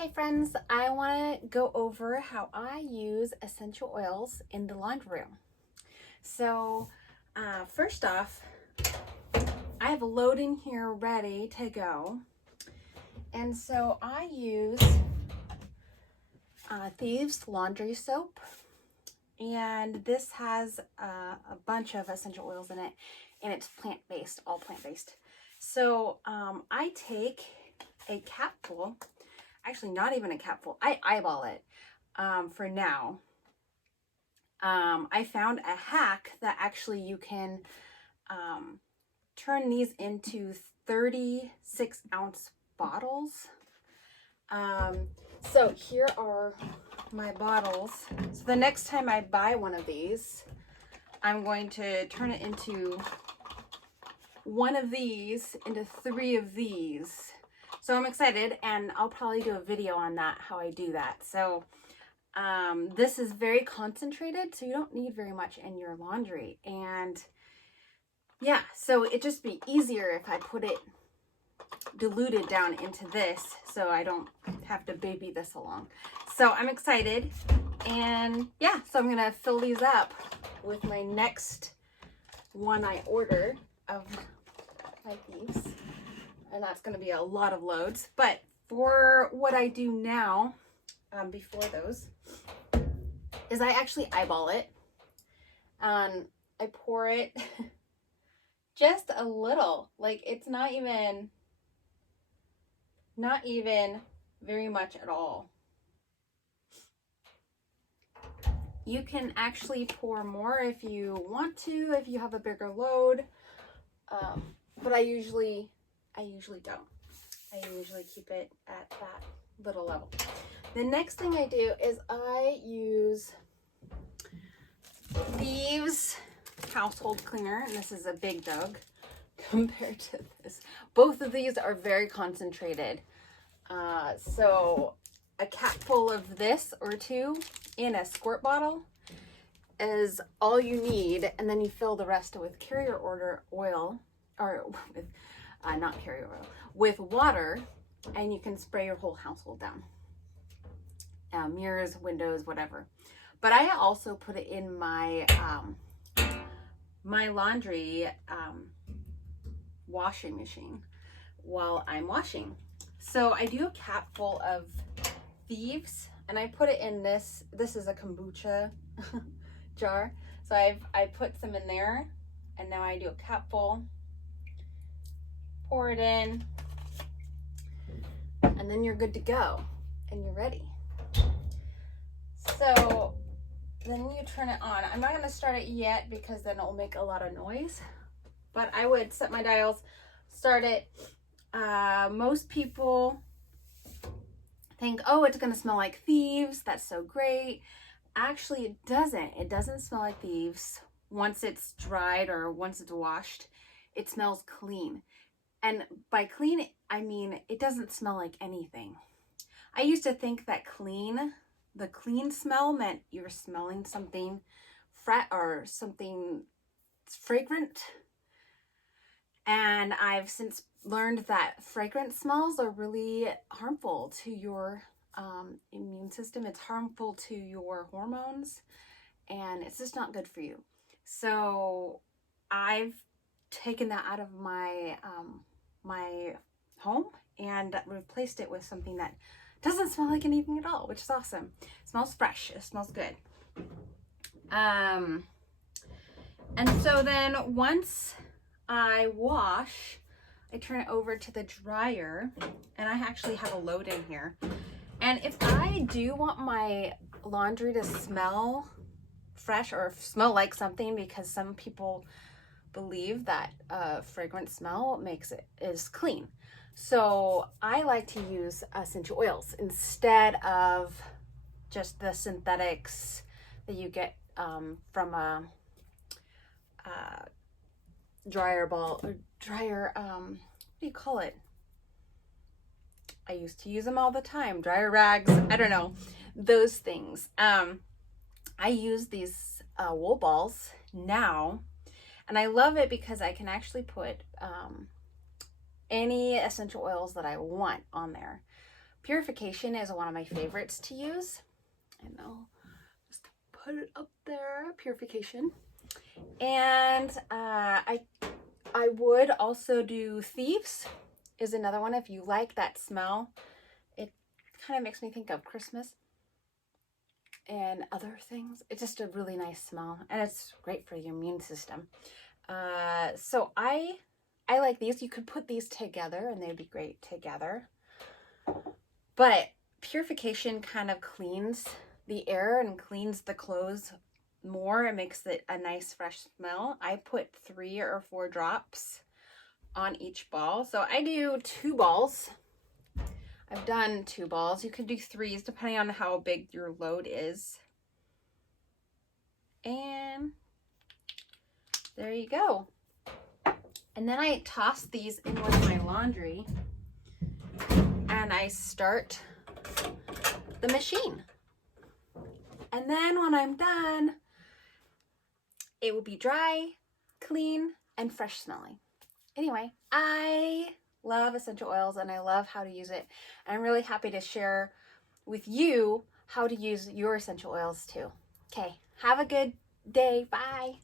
Hey friends, I want to go over how I use essential oils in the laundry room. So first off, I have a load in here ready to go. And so I use Thieves Laundry Soap. And this has a bunch of essential oils in it. And it's plant-based, all plant-based. So I take a capful. Actually, not even a capful. I eyeball it for now. I found a hack that actually you can turn these into 36-ounce bottles. So here are my bottles. So the next time I buy one of these, I'm going to turn it into one of these into 3 of these. So I'm excited, and I'll probably do a video on that, how I do that. So this is very concentrated, so you don't need very much in your laundry. And yeah, so it'd just be easier if I put it diluted down into this, so I don't have to baby this along. So I'm excited, and yeah, so I'm gonna fill these up with my next one I order of my Thieves. And that's going to be a lot of loads. But for what I do now, before those, is I actually eyeball it. I pour it just a little. Like, it's not even very much at all. You can actually pour more if you want to, if you have a bigger load. But I usually don't. I usually keep it at that little level. The next thing I do is I use Thieves household cleaner, and this is a big jug compared to this. Both of these are very concentrated. So a capful of this or 2 in a squirt bottle is all you need, and then you fill the rest with carrier order oil, or with not carrier oil, with water, and you can spray your whole household down. Mirrors, windows, whatever. But I also put it in my my laundry washing machine while I'm washing. So I do a capful of Thieves, and I put it in this. This is a kombucha jar. So I put some in there, and now I do a capful. Pour it in, and then you're good to go, and you're ready. So then you turn it on. I'm not going to start it yet because then it'll make a lot of noise, but I would set my dials, start it. Most people think, oh, it's going to smell like Thieves. That's so great. Actually, it doesn't. It doesn't smell like Thieves. Once it's dried or once it's washed, it smells clean. And by clean, I mean it doesn't smell like anything. I used to think that the clean smell meant you're smelling something or something fragrant. And I've since learned that fragrant smells are really harmful to your immune system. It's harmful to your hormones, and it's just not good for you. So I've taken that out of my my home and replaced it with something that doesn't smell like anything at all, which is awesome. It smells fresh. It smells good. And so then once I wash, I turn it over to the dryer, and I actually have a load in here. And if I do want my laundry to smell fresh or smell like something, because some people believe that fragrant smell is clean. So I like to use essential oils instead of just the synthetics that you get from a dryer ball or dryer, what do you call it? I used to use them all the time. Dryer rags, I don't know, those things. I use these wool balls now. And I love it because I can actually put any essential oils that I want on there. Purification is one of my favorites to use. And I'll just put it up there, Purification. And I would also do Thieves is another one. If you like that smell, it kind of makes me think of Christmas and other things. It's just a really nice smell, and it's great for your immune system. So I like these. You could put these together and they'd be great together. But Purification kind of cleans the air and cleans the clothes more. It makes it a nice fresh smell. I put 3 or 4 drops on each ball. So I do 2 balls. I've done 2 balls. You can do 3s depending on how big your load is. And there you go. And then I toss these in with my laundry and I start the machine. And then when I'm done, it will be dry, clean, and fresh smelling. Anyway, I love essential oils and I love how to use it. And I'm really happy to share with you how to use your essential oils too. Okay, have a good day. Bye.